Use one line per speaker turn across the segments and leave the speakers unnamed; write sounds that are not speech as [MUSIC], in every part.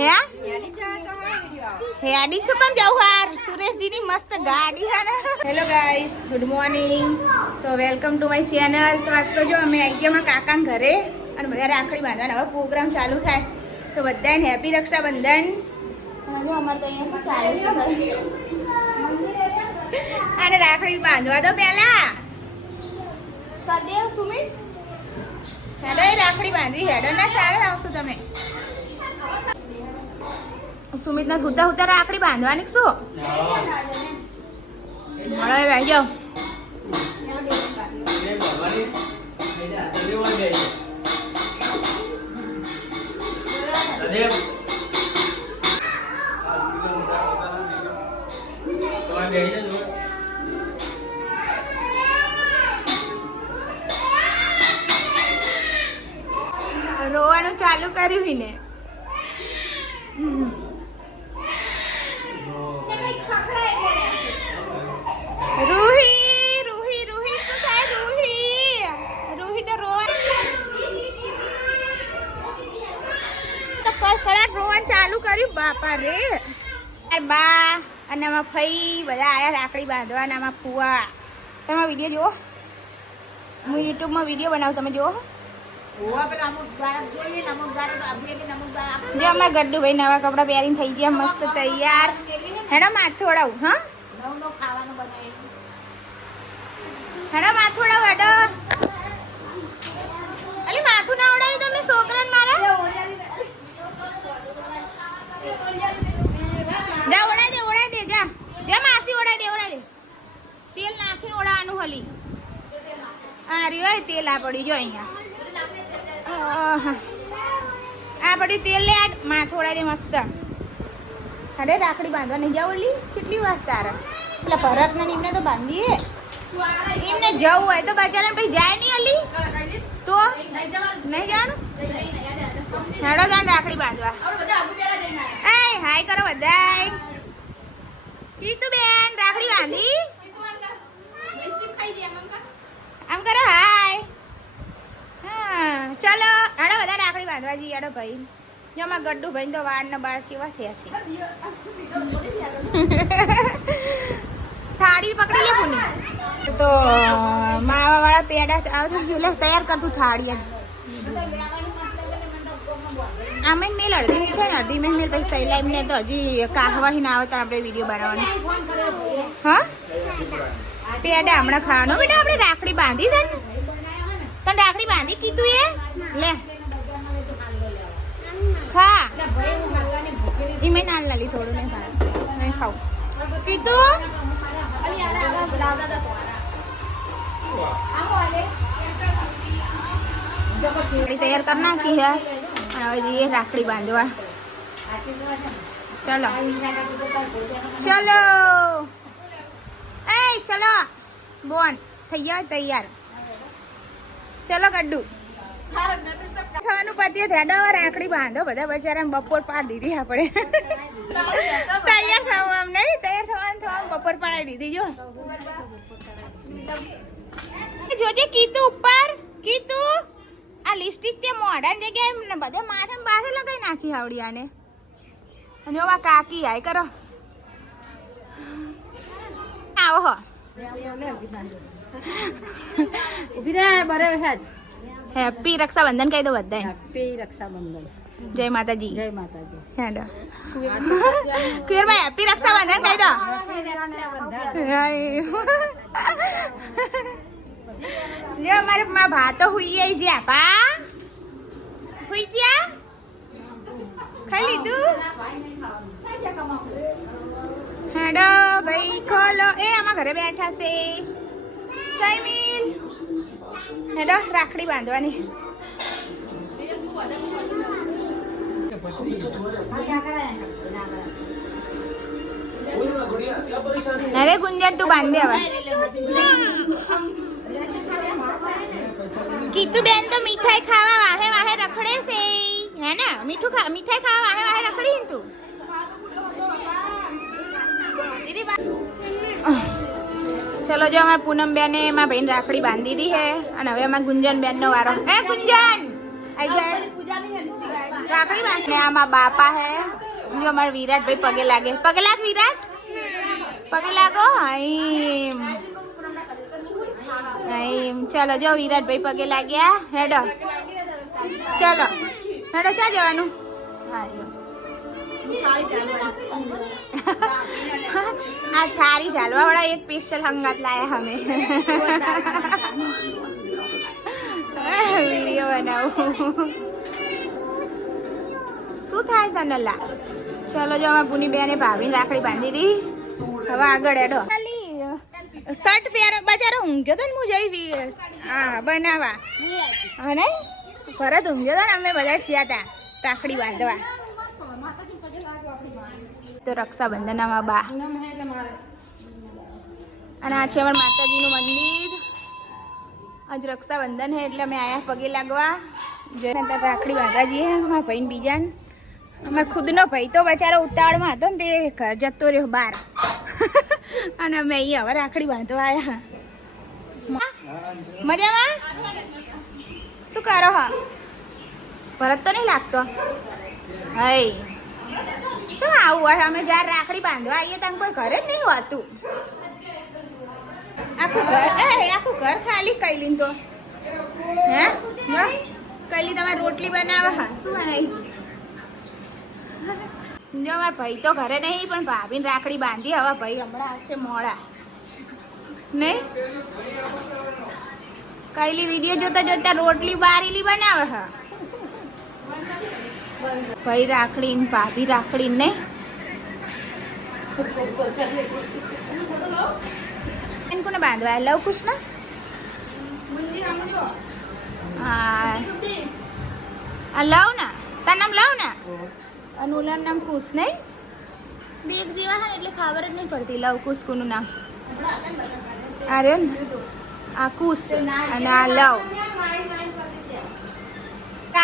હે? હેડી શું કેમ જાવ હાર? સુરેશજીની મસ્ત ગાડી છે ને હેલો ગાઈસ ગુડ મોર્નિંગ તો વેલકમ ટુ માય ચેનલ તો આજ તો જો અમે આવી ગયા અમારા કાકાના ઘરે અને બધા રાખડી બાંધવાના હવે પ્રોગ્રામ ચાલુ થાય. તો બધાને હેપી રક્ષાબંધન. અને અમારે તો અહીંયા શું ચાલે છે? અને રાખડી બાંધવા દો પહેલા. સદેવ સુમિત. હેડો એ રાખડી બાંધવી હેડો ના ચાલે આવશો તમે. સુમિતના હુતા હુતા રાખડી બાંધવાની શું? મળે ભાઈ રોવાનું ચાલુ કર્યું ને રૂહી રૂહી રૂહી શું થાય રૂહી રૂહી તો રોવા તો કડકડાટ ચાલુ કર્યું? બાપા રે. બા અને આમાં ફઈ બધા આયા રાખડી બાંધવાના આમાં ફુવા. તમે વીડિયો જુઓ. હું યુટ્યુબમાં વીડિયો બનાવું તમે જુઓ. જો અમે ગડ્ડુ ભાઈ નવા કપડા પહેરીને થઈ ગયા મસ્ત તૈયાર. હેડો માથું ઓડાવું હા? હેડો માથું ઓડાવું હેડો અલી માથું ના ઓડાવ્યું તમે છોકરાને મારા? જા, ઓડાઈ દે ઓડાઈ દે, જા. જા, માસી, ઓડાઈ દે ઓડાઈ દે. તેલ નાખીને ઓડાવાનું હલી. રહ્યો હોય તેલ આ પડી, જો અહીંયા. આ પડ્યું તેલ લે, આ માથું ઓડાઈ દે મસ્ત. અરે, રાખડી બાંધવા નહીં જાવ, ઓલી? કેટલી વાર તારા? એટલે ભરત ને એમને તો બાંધીએ. એમને જવું હોય તો બજાર પછી જાય નહીં અલી તો? નહીં જવાનું? હેડો જાણ રાખડી બાંધવા. હાય કરો બધાય. કીધું બેન રાખડી બાંધી. આમ કરો, હાય. હા, ચલો હાડો બધા રાખડી બાંધવા જઈએ હાડો ભાઈ. જેમાં ગડ્ડુ ભાઈ તો વાળ ને બાર સેવા થયા છે. થાળી પકડી લે પુની તો, માવા વાળા પેડા આવતો તૈયાર કરતું થાળી. આમે મેલ અડધી મેલ થાય ને અડધી મેલ મેલ પછી સહેલા એમને તો હજી કાહવા ના આવે તો આપણે વીડિયો બનાવવાનો. હા? પેડા હમણાં ખાવાનો? બેટા, આપણે રાખડી બાંધી દે તને રાખડી બાંધી કીધું એ? લે. ખા. ઈમે નાલ નાલી થોડું નહીં ખાવ નહીં ખાવ કીધું? તૈયાર કરી નાખી હે. હવે જઈએ રાખડી બાંધવા. ચલો. ચલો. એ ચલો. બોન, થઈ ગયા તૈયાર. ચલો, ગડ્ડુ. ખાવાનું પતિએ ધેડો રાખડી બાંધો. બધા બચારા બપોર પાડ દીધી આપણે. તૈયાર થવા આમ નહીં. તૈયાર થવાનું થવાનું બપોર પાડાઈ દીધી, જો. જોજે, કીધું ઉપર. કીધું. આ લિપસ્ટિક તે મોઢા જગ્યાએ બધે માથે ને લગાવી નાખી આવડી આને અને હવે કાકી આય કરો. આવો હો.
ઊભી રે બરે હેજ.
હેપી રક્ષાબંધન કહી દો બધા
હેપી રક્ષાબંધન.
જય માતાજી.
જય માતાજી.
હેડો. કુયરભાઈ હેપી રક્ષાબંધન કહી દો. જો અમારે માં ભાતો હુઈ આઈ જ્યા પા હુઈ જ્યા ખાઈ લીધું? હેડો, ભાઈ, ખોલો. એ, આમાં ઘરે બેઠા છે. સાઈમિલ હેડો, રાખડી બાંધવાની. અરે ગુંજન, તું બાંધી હવે કીતુ બેન તો મીઠાઈ ખાવા વાહે વાહે રખડે છે. હે ને? મીઠું ખા, મીઠાઈ ખાવા વાહે વાહે રખડી ને તું. ચલો જો અમારા પૂનમ બેને એમાં ભાઈ રાખડી બાંધી દી હે અને હવે અમારા ગુંજન બેન નો વારો. હે ગુંજન! રાખડી બાંધી. આમાં બાપા હે. જો અમારા વિરાટ ભાઈ પગે લાગે. પગે લાગ વિરાટ? પગે લાગો? હા ચાલો, જો વિરાટભાઈ પગે લાગ્યા. હેડો. ચાલો. હેડો ક્યાં જવાનું? આ થારી ચાલવા વાળા એક સ્પેશિયલ હંગાત લાયા અમે. વીડિયો બનાવું. શું થાય તને લા? ચલો, જો અમારે પુની બેને ભાભીને રાખડી બાંધી દી. હવે આગળ એડો શર્ટ પહેર બચારો ઊંઘ્યો તો ને હું જઈ હા, બનાવવા. અને ભરત ઊંઘ્યો તો ને અમે બધા ગયા હતા રાખડી બાંધવા. તો રક્ષાબંધનમાં બા. અને આ છે અમારા માતાજીનું મંદિર. આજ રક્ષાબંધન હે એટલે અમે આયા પગે લાગવા. જોઈને ત્યાં રાખડી બાંધવા જઈએ અમારા ભાઈ બીજાને. અમારા ખુદનો ભાઈ તો બચારો ઉતાવળમાં હતો ને તે ઘર જતો રહ્યો બહાર અને અમે અહીંયા હવે રાખડી બાંધવા આવ્યા મજામાં? શું કરો હા? ભરત તો નહીં લાગતો? હઈ. શું આવું હોય. અમે જ્યારે રાખડી બાંધવા આવીએ ત્યાં કોઈ ઘરે જ નહીં હોતું. આખું ઘર, એ આખું ઘર ખાલી કઈ લીધો. હે? કઈ તમારે રોટલી બનાવે હા, શું બનાવી? જો, મારા ભાઈ તો ઘરે નહીં, પણ ભાભીને રાખડી બાંધી હવે ભાઈ હમણાં આવશે મોડા. નહીં કઈલી વીડિયો જોતા જોતા રોટલી બારેલી બનાવે હા ભાઈ રાખડી ને ભાભી રાખડી ને? એને કોને બાંધવા? લવ કુશ ના હા. લવ ના તાર નામ લવ ના અને નામ કુશ નહીં? બે જેવા હા એટલે ખબર જ નહીં પડતી. લવ કુશ નામ. અરે આ કુશ અને આ લવ.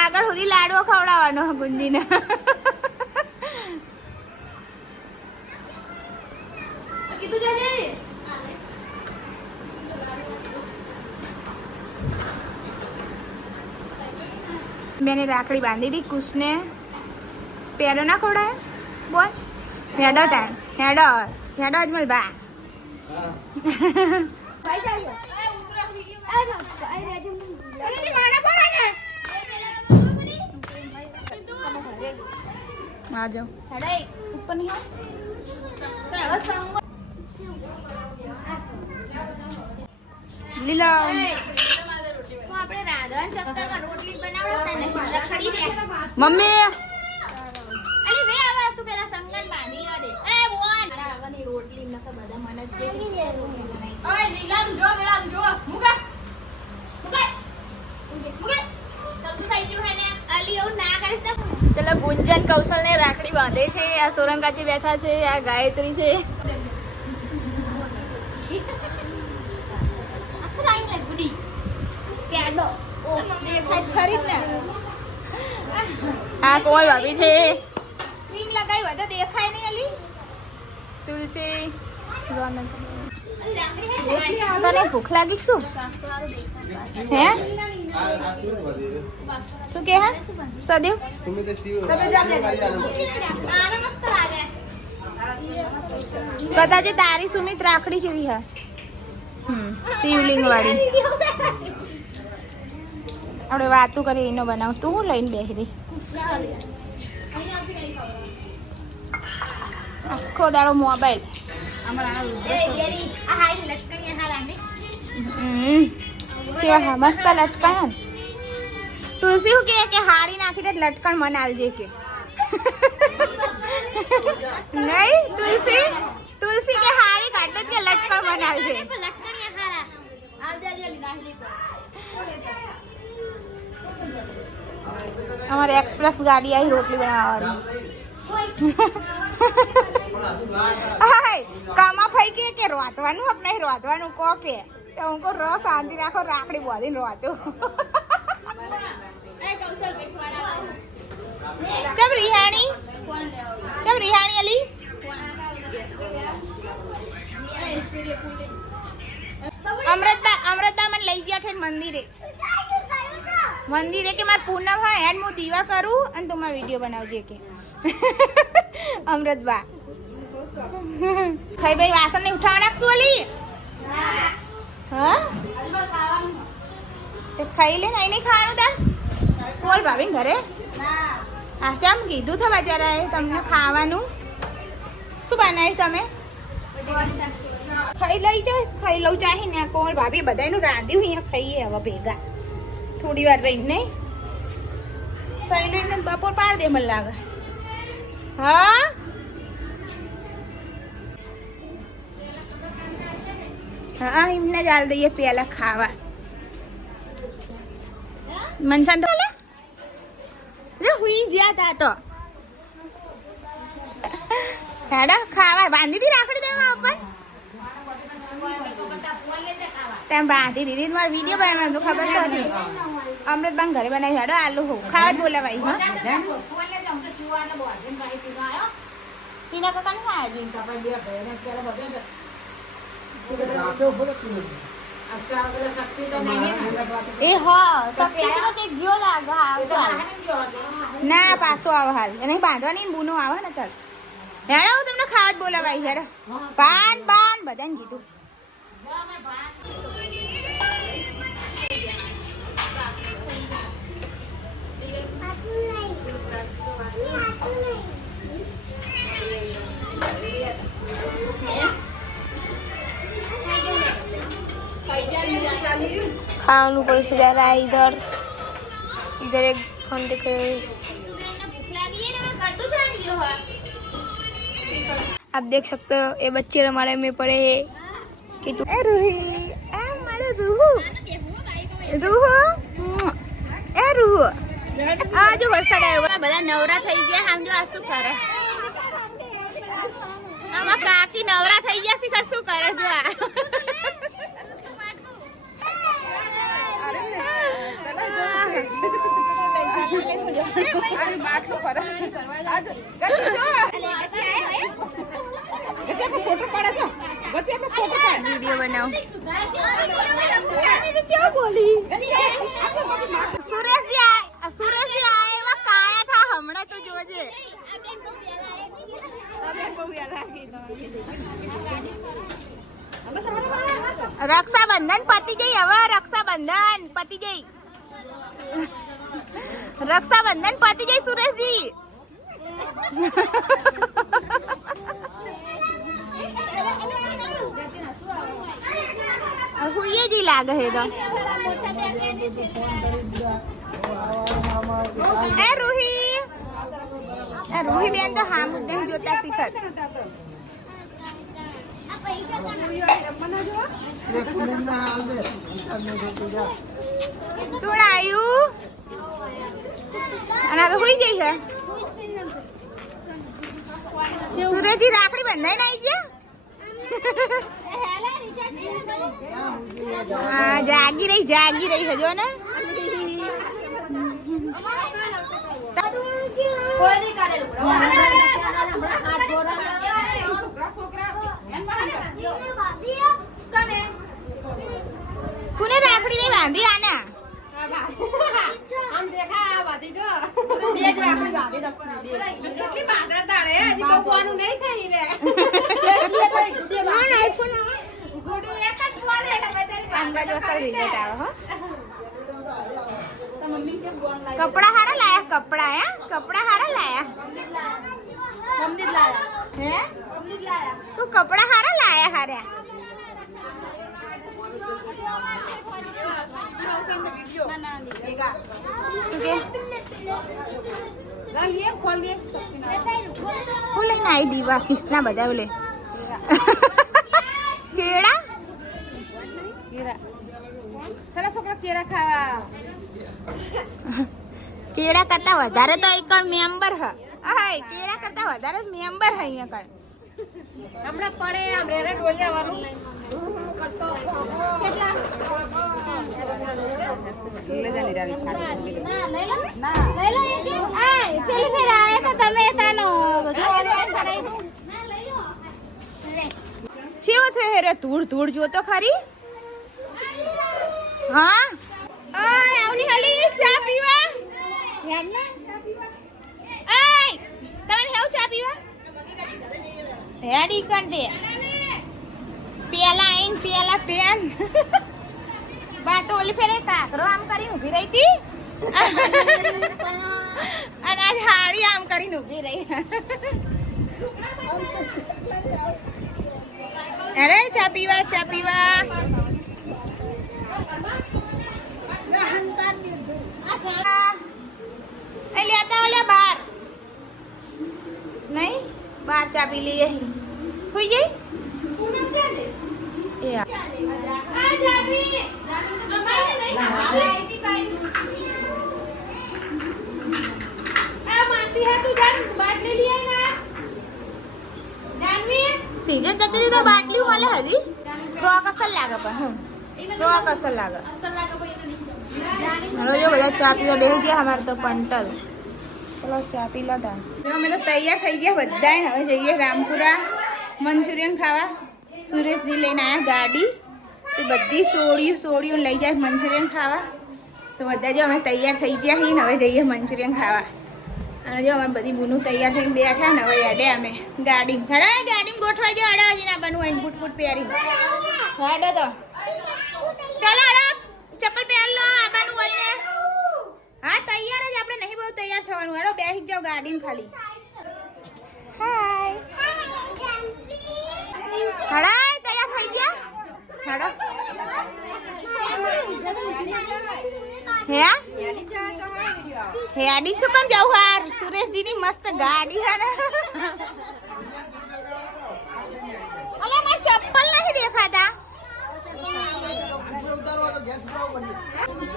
આગળ સુધી લાડવો ખવડાવવાનો ગુંજીને.
કીધું
મેને રાખડી બાંધી હતી કુશને પેડો ના ખવડાય બોલ હેડો તાર હેડો હેડો જ મળ બા આ જાઓ ઉપર નહીં લીલો આપણે રાધવાન ચક્કરમાં રોટલી બનાવતા ને રખડી દે
મમ્મી
અલી રે આવા તું પેલા સંગન બાંધી દે એ બોન આગળની રોટલી બધા મને જ કે છે ઓય લીલામ જો પેલા જો મુકા. મુકા. મુકા. સબદુ થઈ ગયું હે ને? અલી એવું ના કરીશ ને ચલો ગુંજન કૌશલ ને રાખડી બાંધે છે. આ સોરંગાજી બેઠા છે. આ ગાયત્રી છે. આ કોલ ભાભી છે. ક્રીમ લગાવી હોય તો દેખાય નહીં અલી. તુલસી. તને ભૂખ લાગી શું? હે? શું કે હા? સદેવ? કદાચ તારી સુમિત રાખડી જેવી હે? શિવલિંગ વાળી આપણે વાતું કરી એનો બનાવ. તું હું લઈને બેહરી આખો દાડો મોબાઈલ. કેવા મસ્ત લટકાયા ને. તુલસી શું કહે? કે હારી નાખી દે લટકણ મને આલજે કે. નહીં તુલસી? તુલસી કે હારી કાઢ દે કે લટકણ મને આલજે. અમારે એક્સપ્રેસ ગાડી આવી રોટલી બનાવવાની. કામા ફઈ કે કે રોતવાનું હક નહીં રોતવાનું કો કે. હું કો રો, શાંતિ રાખો, રાખડી બોધીને રોતું કેમ રિહાણી? કેમ રિહાણી અલી? અમૃતા અમૃતા મને લઈ ગયા છે મંદિરે. મંદિરે કે મારે પૂનમ હોય એન્ડ હું દીવા કરું અને તું મારો વીડિયો બનાવજે કે. અમૃતબા. ખાઈ ભાઈ વાસણ ને ઉઠાવા નાખશું ઓલી? હા? તો ખાઈ લે નહીં નહીં ખાવાનું તાર? બોલ ભાભી, ઘરે? આ ચમ કીધું થવા જરા તમને ખાવાનું. શું બનાવ્યું તમે? ખાઈ લઈ જાઓ ખાઈ લઉં, ચાહી ને કોણ ભાભી બધાનું રાંધ્યું, અહીંયા ખાઈએ હવે ભેગા. થોડી વાર રહીને નહીં સૈલીને બપોર પાર દે મને લાગે. હા? હા, એમને જ હાલ દઈએ પેલા ખાવા. મનસાન તો હુઈ જ્યાં તા તો. હેડા, ખાવા. બાંધી દી રાખડી દેવા ઉપર. તેમ બાંધી દીધી. મારે વીડિયો બનાવવાનું ખબર તો હતી. અમૃત બાંગ ઘરે બનાવી હેડો આલુ હો ખાવા જ બોલાવાઈ હા? ટીના કાકા ને ખાયા એ હા શક્તિ તો ચેક ગયો લાગે. આવશે ના પાછો આવે હાલ. એને બાંધવાની બૂનો આવે ને તર હેડો હું તમને ખાવા જ બોલાવાઈ હેડો. પાન પાન બધાને કીધું.
खाने ऊपर से जा रहा है इधर इधर एक फोन दिख रही है आप देख सकते हो ये बच्चे हमारे में पड़े हैं तू
એ રૂહી આ મારો રૂહુ. રૂહુ? એ રૂહુ. આ જો વરસાદ આવ્યો. બધા નવરા થઈ ગયા આમ જો આ શું કરે? આમાં કાકી નવરા થઈ ગયા શિખર શું કરે જો આ? વીડિયો બનાવ. સુરેશજી આ સુરેશજી આ એવા કાયા થા હમણાં તો જોજે. રક્ષાબંધન પતી ગઈ હવે રક્ષાબંધન પતી ગઈ. રક્ષાબંધન પતી ગઈ સુરેશજી. [LAUGHS] હુઈએ જી લાગે હે તો. એ રૂહી. એ રૂહી બેન તો હા મુદ્દે જોતા શીખર. તું આયુ? અને તો હુઈ ગઈ છે. સુરેજી રાખડી બંધાઈ નાઈ ગયા? હા જાગી રહી જાગી રહી હજો ને. કોને રાખડી નહીં બાંધી આના? અંદાજો અસર રિઝલ્ટ આવે હો કપડા હારા લાયા કપડા હે કપડા હારા લાયા હે તું કપડા હારા લાયા હાર્યા શું કે? હું લઈને આવી દીવા કિસના બધા લે કેળા? કેળા. કરતા વધારે તો એક મેમ્બર હ. હાય કેળા કરતા વધારે મેમ્બર હ અહીંયા કણ.
હમણાં પડે આમ રેરે ડોલિયાવાનું
કેવો થયો રે? ધૂળ ધૂળ જોતો ખરી. હા? આવની હલી, ચા એય તમે હેવ ચા પીવા? હેડી કર દે. પેલા આઈન પેલા પેન બા તો ઓલી ફેરે કાકરો આમ કરીને ઊભી રહી હતી. અને આજ હાડી આમ કરીને ઊભી રહી. અરે ચા પીવા ચા પીવા. બાર ચા પી લઈએ. હુઈ જઈ આ. સીઝન તો બાટલી મળે હજી. થોડાક અસર લાગે પણ થોડાક અસર લાગે. હવે જો બધા ચા પીવા બેસી ગયા અમારે તો પંટલ. ચલો ચા પી લો અમે તો તૈયાર થઈ ગયા બધાય હવે જઈએ રામપુરા મંચુરિયન ખાવા. સુરેશજી લઈને આવ્યા ગાડી. તો બધી સોળિયું સોળિયું લઈ જાય મંચુરિયન ખાવા. તો બધા જો અમે તૈયાર થઈ ગયા છીએ ને હવે જઈએ મંચુરિયન ખાવા. અને જો અમે બધી બુનું તૈયાર થઈને બેઠા ને હવે અડે અમે ગાડી હેડો ગાડી ગોઠવા જો અડા હજી ના બનવું હોય બૂટ પહેરી હડો તો. ચાલો, હડો, ચપ્પલ પહેર લો આવવાનું હોય ને. હા, તૈયાર જ, આપણે નહીં બહુ તૈયાર થવાનું. હેડો બેસી જાઓ ગાડીમાં ખાલી. હાય હેડો. હે હેડી શું કેમ જાવ હાર સુરેશજી ની મસ્ત ગાડી ચપ્પલ નથી દેખાતા.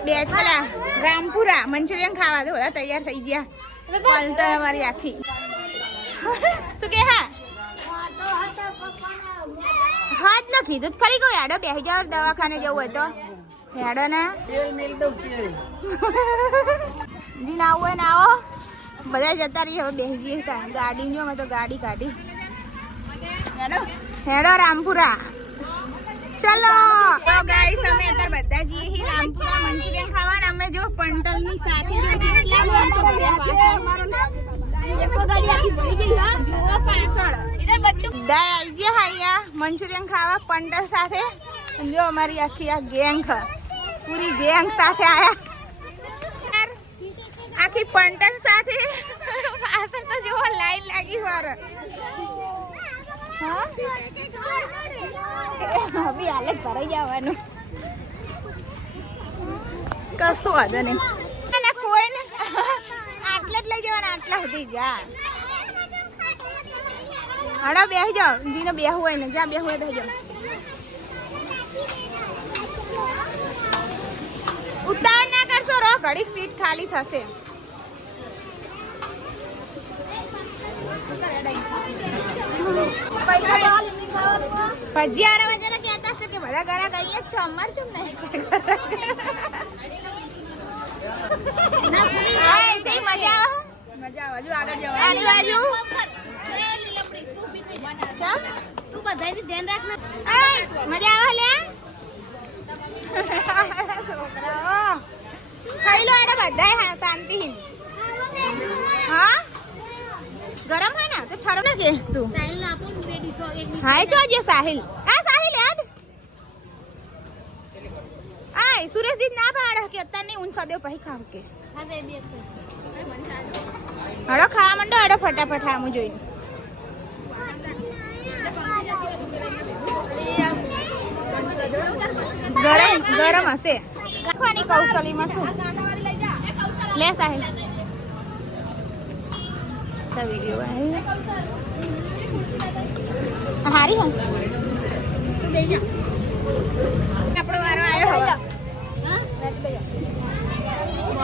બે પેલા રામપુરા, મંચુરિયન ખાવા તો બધા તૈયાર થઈ ગયા. પલટન અમારી આખી. શું કે હા? હા જ ન કીધું ખરી કોઈ હેડો, બે હજાર દવાખાને જવું હોય તો. હેડો ને. જી આવું હોય ને આવો. બધા જતા રહીએ, હવે બેસી જઈએ ગાડી જો, અમે તો ગાડી કાઢી. હેડો. રામપુરા. ચલો. તો ગાઈસ અમે અત્યારે બધા જઈએ છીએ રામપુરા મંચુરિયન ખાવા અમે જો પંટલની સાથે જો મંચુરિયન ખાવા પંડર સાથે. જો અમારી આખી આ ગેંગ પૂરી ગેંગ સાથે આયા. આખી પંડર સાથે. પાછળ તો જુઓ, લાઈન લાગી વાર. હવે હાલે ભરાઈ જવાનું. કશું વાંધો નહીં. અને કોઈ ને આટલા લઈ જવાના આટલા સુધી જા. હડો બેસી જાઓ. જીને બેહવું હોય ને જ્યાં બેહવું હોય બેસી જાઓ. ઉતાવળ ના કરશો રો ઘડીક સીટ ખાલી થશે. ભજીયા વાળા જરા કહેતા હશે કે બધા ગરા ગઈ જ છો અમાર હાય, જઈ
તું બધાની ધ્યાન રાખ
મજા આવે લે ખાઈ લો એને બધાય હા શાંતિ હા ગરમ હોય ને તો ઠરો ને કે તું હાય જો સાહિલ હેડ આય સુરેશજી ના પાડે કે અત્યારે નહીં ઊંચા દેવ પછી ખાવ કે.
હા
હડો ખાવા માંડો હડો ફટાફટ આમું જોઈને. ગરમ ગરમ હશે. રાખવાની કૌશલીમાં શું? લે સાહેબ. હારી હા? આપણો વારો આવ્યો હવે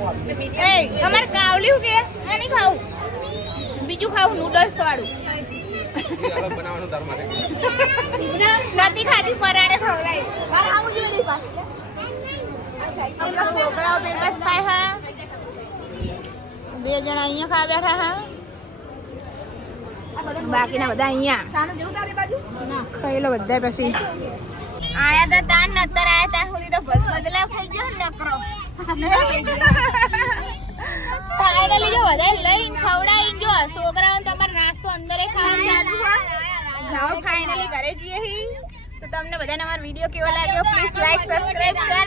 એ અમારે કાવલ્યું કે? નહીં ખાવું. બીજું ખાવું નૂડલ્સ વાળું. નથી ખાતી પરાણે ખવડાય બે જણા અહીંયા ખાવા બેઠા, હા. બાકીના બધા અહીંયા. ખાઈ લો બધા પછી. આયા તા તાન નતર આયા ત્યાં સુધી તો બસ બદલાવ થઈ ગયો ને નકરો ફાઇનલી જો બધા લઈને ખવડાવીને જો છોકરાઓ તમારે નાસ્તો અંદર ખાવાનું ચાલુ જાઓ ફાઇનલી ઘરે જઈએ તો તમને બધાને અમારો વીડિયો કેવો લાગ્યો? Please like subscribe share